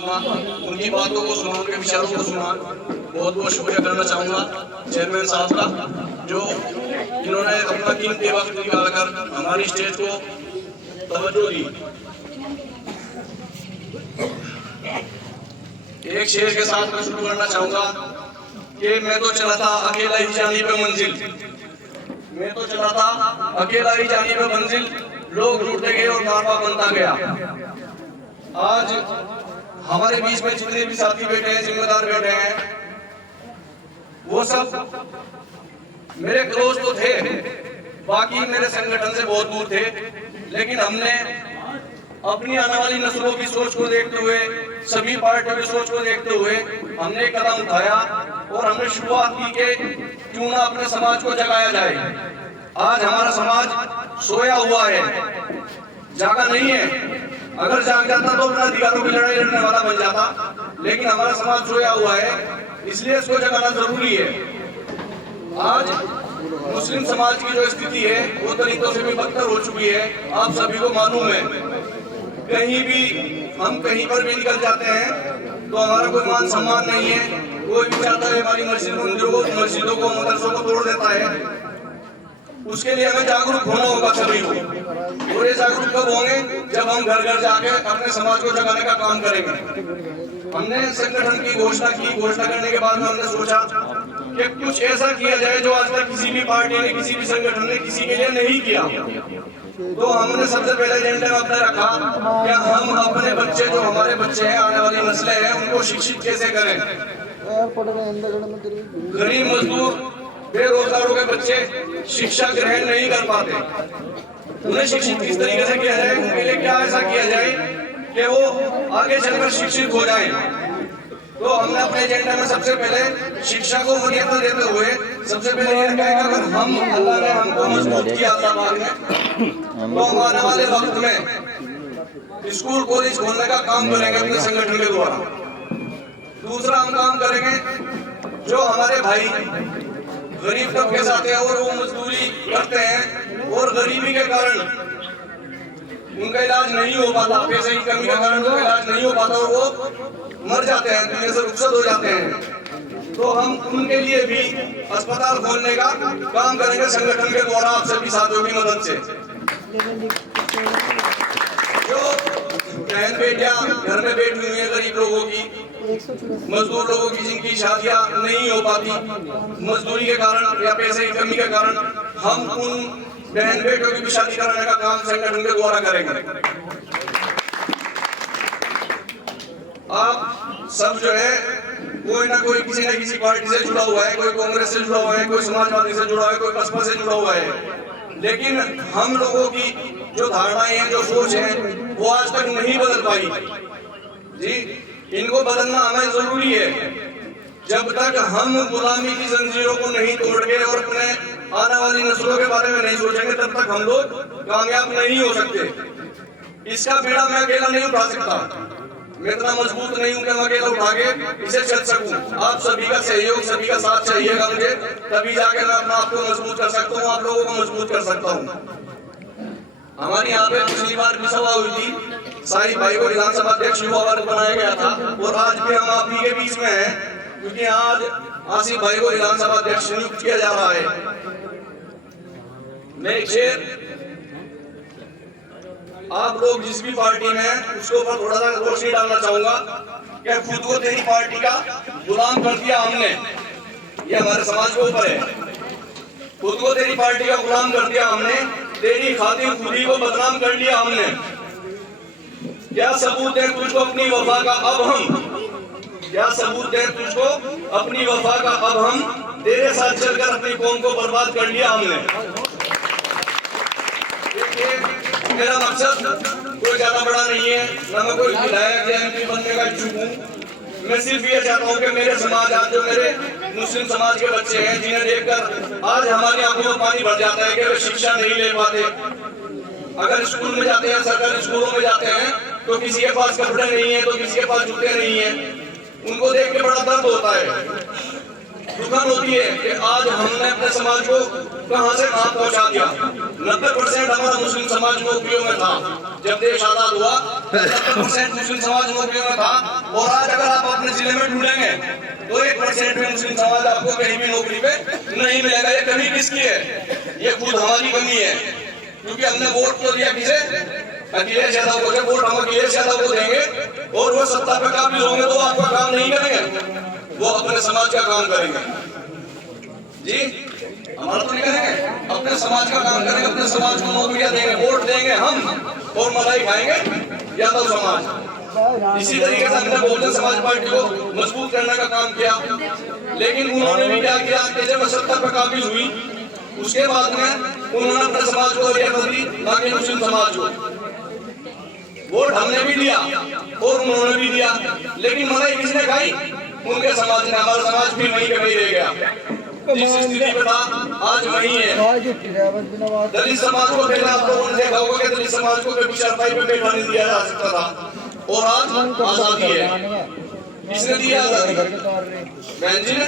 सुना, उनकी बातों को सुना, उनके विचारों को सुना। बहुत बहुत शुक्रिया करना चाहूँगा चेयरमैन साहब का, जो इन्होंने अपना कीमती वक्त निकालकर हमारी स्टेज को तवज्जो दी। एक शेर के साथ मैं शुरू करना चाहूँगा कि मैं तो चला था अकेला ही जानी पे मंजिल, मैं तो चला था अकेला ही जानी पे मंजिल, लोग जुड़ते गए और कारवां बनता गया। आज हमारे बीच में जितने भी साथी बैठे हैं, जिम्मेदार बैठे हैं, वो सब मेरे क्लोज तो थे, बाकी मेरे संगठन से बहुत दूर थे, लेकिन हमने अपनी आने वाली नस्लों की सोच को देखते हुए, सभी पार्टियों की सोच को देखते हुए हमने कदम उठाया और हमने शुरुआत की कि क्यों ना अपने समाज को जगाया जाए। आज हमारा समाज सोया हुआ है, जागा नहीं है। अगर जाग जाता तो अपने अधिकारों की लड़ाई लड़ने वाला बन जाता, लेकिन हमारा समाज सोया हुआ है, इसलिए इसको जगाना जरूरी है। आज मुस्लिम समाज की जो स्थिति है वो दलितों से भी बदतर हो चुकी है, आप सभी को मालूम है। कहीं भी हम कहीं पर भी निकल जाते हैं तो हमारा कोई मान सम्मान नहीं है। कोई भी चाहता है हमारी मस्जिदों को मदरसों को तोड़ देता है। उसके लिए हमें जागरूक होना होगा सभी को, और ये जागरूक कब होंगे? जब हम घर घर जाके अपने समाज को जगाने का काम करेंगे। हमने संगठन की घोषणा की, घोषणा करने के बाद में हमने सोचा कि कुछ ऐसा किया जाए जो आज तक किसी भी पार्टी ने, किसी भी संगठन ने किसी के लिए नहीं किया। तो हमने सबसे पहले एजेंडे में अपने रखा कि हम अपने बच्चे, जो हमारे बच्चे हैं, आने वाली नस्लें हैं, उनको शिक्षित कैसे करें। गरीब मजदूर बेरोजगारों के बच्चे शिक्षा ग्रहण नहीं कर पाते, उन्हें शिक्षित किस तरीके से किया जाए, उनके लिए क्या ऐसा किया जाए कि वो आगे चलकर शिक्षित हो जाए। तो हमने अपने एजेंडा में सबसे पहले शिक्षा को वरीयता देते हुए सबसे पहले ये रखा है कि अगर हम, अल्लाह ने हमको मजबूत किया था बाद में, तो हम आने वाले वक्त में स्कूल कॉलेज खोलने का काम करेंगे अपने संगठन के द्वारा। दूसरा हम काम करेंगे जो हमारे भाई गरीब तबके से आते हैं और वो मजदूरी करते हैं और गरीबी के कारण उनका इलाज नहीं हो पाता, पैसे की कमी के कारण उनका इलाज नहीं हो पाता और वो मर जाते हैं, दुनिया से रुखसत हो जाते हैं। तो हम उनके लिए भी अस्पताल खोलने का काम करेंगे संगठन के द्वारा, आप सभी साथियों की मदद से। जो बहन बेटियां घर में बैठी हुई है, गरीब लोगों की, मजदूर लोगों की जिनकी शादियां नहीं हो पाती मजदूरी के कारण या पैसे की कमी के कारण, हम उन बहन बेटियों की भी शादी कराने का काम संगठन के द्वारा करेंगे। आप सब जो है कोई ना कोई किसी न किसी पार्टी से जुड़ा हुआ है, कोई कांग्रेस से जुड़ा हुआ है, कोई समाजवादी से जुड़ा हुआ है, कोई बसपा से जुड़ा हुआ है, लेकिन हम लोगों की जो धारणाएं हैं, जो सोच है, वो आज तक नहीं बदल पाई। जी, इनको बदलना हमें जरूरी है। जब तक हम गुलामी की जंजीरों को नहीं तोड़ के और अपने आने वाली नस्लों के बारे में नहीं सोचेंगे, तब तक हम लोग कामयाब नहीं हो सकते। इसका बेड़ा मैं अकेला नहीं उठा सकता, मैं इतना मजबूत नहीं हूं कि मैं अकेला उठा के इसे चल सकूं। आप सभी का सहयोग, सभी का साथ चाहिएगा मुझे, तभी जाके मैं अपने आप को मजबूत कर सकता हूं, आप लोगों को मजबूत कर सकता हूं। हमारे यहाँ पे पिछली बार भी सभा हुई थी, साहिब भाई को विधानसभा अध्यक्ष युवा वर्ग बनाया गया था, और आज भी हम आप ही के बीच में हैं, क्योंकि आज आसिफ भाई को विधानसभा अध्यक्ष नियुक्त किया जा रहा है। मैं एक शेर, आप लोग जिस भी पार्टी में हैं उसके ऊपर थोड़ा सा रोशनी डालना चाहूंगा कि खुद को तेरी पार्टी का गुलाम कर दिया हमने, ये हमारे समाज के ऊपर है। खुद को तेरी पार्टी का गुलाम कर दिया हमने, तेरी खातिर खुद ही को बदनाम कर लिया हमने। क्या सबूत है तुझको अपनी वफा का अब हम, क्या सबूत है तुझको अपनी वफा का अब हम, तेरे साथ चलकर अपनी कौम को बर्बाद कर लिया हमने। मेरा मकसद कोई ज्यादा बड़ा नहीं है, ना मैं कोई विधायक या एमपी बनने का इच्छुक हूँ। मैं सिर्फ ये चाहता हूँ कि मेरे समाज, आज जो मेरे मुस्लिम समाज के बच्चे हैं, जिन्हें देखकर आज हमारी आंखों में पानी भर जाता है कि वे शिक्षा नहीं ले पाते। अगर स्कूल में जाते हैं, सरकारी स्कूलों में जाते हैं, तो किसी के पास कपड़े नहीं है, तो किसी के पास जूते नहीं है। उनको देख के बड़ा दर्द होता है, दुखन होती है कि आज हमने अपने समाज को कहां से कहां पहुंचा दिया। 90% हमारा मुस्लिम समाज नौकरियों में था। जब देश आजाद हुआ 90% मुस्लिम समाज नौकरियों में था। और आज अगर आप अपने जिले में ढूंढेंगे तो 1% में मुस्लिम समाज आपको कहीं भी नौकरी पे नहीं मिलेगा। ये कमी किसकी है? ये खुद हमारी कमी है, क्योंकि हमने वोट तो दिया किसे? अखिलेश यादव को। जब वोट हम अखिलेश यादव को देंगे और वो सत्ता पे काबिल होंगे तो आपका काम नहीं करेंगे, वो अपने समाज का काम करेंगे। जी हमारा तो नहीं करेंगे, अपने समाज का काम करेंगे, अपने समाज को नौकरियां देंगे, वोट देंगे हम और मलाई खाएंगे यादव समाज। इसी तरीके से हमने बहुजन समाज पार्टी को मजबूत करने का काम किया, लेकिन उन्होंने भी क्या किया कि जब सत्ता पे काबिल हुई उसके बाद में उन्होंने अपने समाज को रियासत दी, ना कि मुस्लिम समाज को। वोट हमने भी दिया और उन्होंने भी दिया, लेकिन मलाई किसने खाई? उनके समाज ने। हमारा समाज भी वहीं पे वहीं रह गया, जिस स्थिति में था आज वही है। दलित समाज को पहले आप लोगों ने देखा होगा कि दलित समाज को कभी चारपाई पे बैठा नहीं दिया जा सकता था, और आज आजादी है। किसने दिया आजादी? बहन जी ने।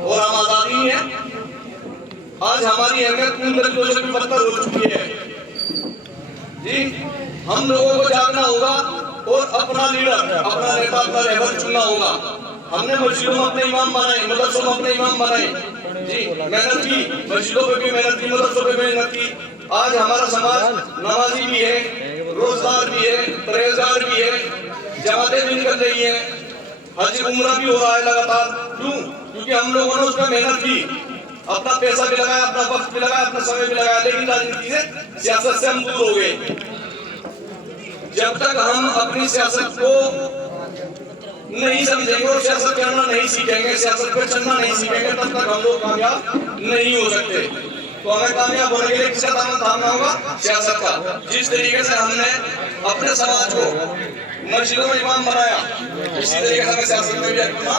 और हम आजादी है। आज हमारी अहमियत उन दलितों से भी बदतर हो चुकी है। जी हम लोगों को जागना होगा और अपना लीडर, अपना नेता, अपना रहबर चुनना होगा। हमने मस्जिदों में अपने इमाम बनाए, मदरसों में अपने इमाम बनाए। जी मेहनत की, मस्जिदों पे भी मेहनत की, मदरसों पे मेहनत की। आज हमारा समाज नमाजी भी है, रोजगार भी है, परहेजगार भी है, जमातें भी निकल रही है, हज उम्रा भी हो रहा है लगातार। क्यों? क्योंकि हम लोगों ने उसमें मेहनत की, अपना पैसा भी लगाया, अपना वक्त भी लगाया, अपना समय भी लगाया, लेकिन राजनीति से, सियासत से हम दूर हो गए। जब तक हम अपनी सियासत को नहीं समझेंगे और सियासत करना नहीं सीखेंगे, सियासत पर चलना नहीं सीखेंगे, तब तक हम लोग कामयाब नहीं हो सकते। तो हमें कामयाब होने के लिए किसका दामन थामना होगा? सियासत का। जिस तरीके से हमने अपने समाज को मस्जिदों में इमाम बनाया, इसी तरीके से हमें सियासत में भी अपना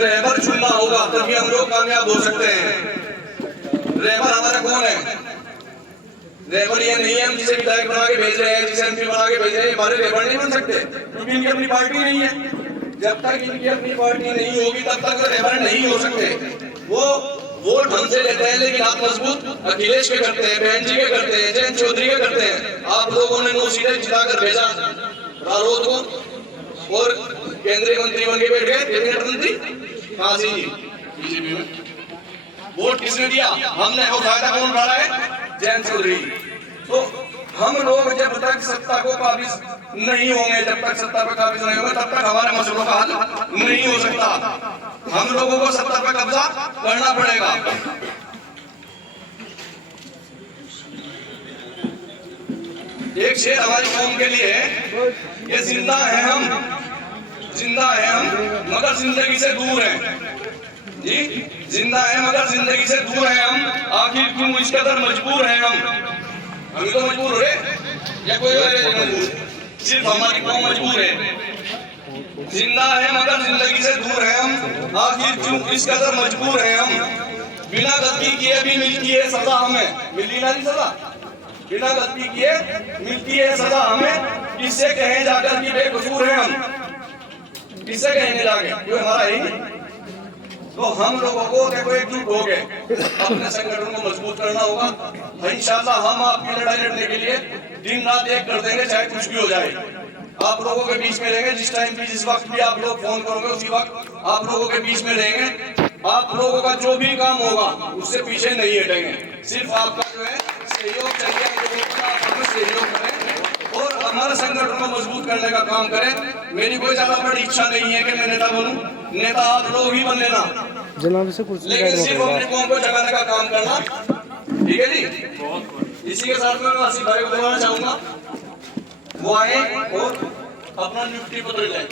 रहबर चुनना होगा, तभी हम लोग कामयाब हो सकते हैं। रहबर हमारा कौन है? रहबर ये नहीं है हम जिसे विधायक बना के भेज रहे हैं, जिसे एमपी बना के भेज रहे हैं, हमारे रहबर नहीं बन सकते, क्योंकि इनकी अपनी पार्टी नहीं है। जब तक इनकी अपनी पार्टी नहीं होगी तब तक रहबर नहीं हो सकते। वो वोट हमसे लेते हैं, लेकिन आप मजबूत अखिलेश के करते हैं, बहन जी के करते हैं, जयंत चौधरी के करते हैं। आप लोगों ने 9 सीटें जिताकर भेजा रालोद को, और केंद्रीय मंत्री बन के बैठ गए। कैबिनेट मंत्री कहां से? बीजेपी में। वोट किसने दिया? हमने। और फायदा कौन उठा रहा है? जयंत चौधरी। तो हम लोग जब तक सत्ता को काबिज नहीं होंगे, जब तक सत्ता पर काबिज नहीं होंगे, तब तक हमारे मसलों का हल नहीं हो सकता। हम लोगों को सत्ता पर कब्जा करना पड़ेगा। एक शेर हमारी कौम के लिए है, ये जिंदा है हम, जिंदा है हम मगर जिंदगी से दूर हैं। जी जिंदा है मगर जिंदगी से दूर है हम, आखिर क्यों इस कदर मजबूर हैं हम तो मजबूर हो रहे या कोई और मजबूर? सिर्फ हमारी कौम मजबूर है। जिंदा है मगर जिंदगी से दूर है हम, आखिर क्यों इस कदर मजबूर हैं हम। बिना गलती किए भी मिलती है सजा हमें, मिली ना सजा? बिना गलती किए मिलती है सजा हमें, किससे कहें जाकर कि बेकसूर हैं हम? किससे कहेंगे जाके? कोई हमारा है ही नहीं। तो हम लोगों को देखो एकजुट हो गए, अपने संगठन को मजबूत करना होगा। इंशाल्लाह हम आपकी लड़ाई लड़ने के लिए दिन रात एक कर देंगे, चाहे कुछ भी हो जाए। आप लोगों के बीच में रहेंगे, जिस टाइम भी, जिस वक्त भी आप लोग फोन करोगे उसी वक्त आप लोगों के बीच में रहेंगे। आप लोगों का जो भी काम होगा उससे पीछे नहीं हटेंगे। सिर्फ आपका जो है सहयोग चाहिए, आप सहयोग करें और हमारे संगठन को मजबूत करने का काम करें। मेरी कोई ज्यादा बड़ी इच्छा नहीं है कि मैं नेता बनूं, नेता आप लोग ही बन लेना, लेकिन सिर्फ अपने कौम को जगाने का काम करना। ठीक है जी। इसी के साथ में मैं आसिफ भाई को बुलाना चाहूंगा, वो आए और अपना नियुक्ति पत्र लें।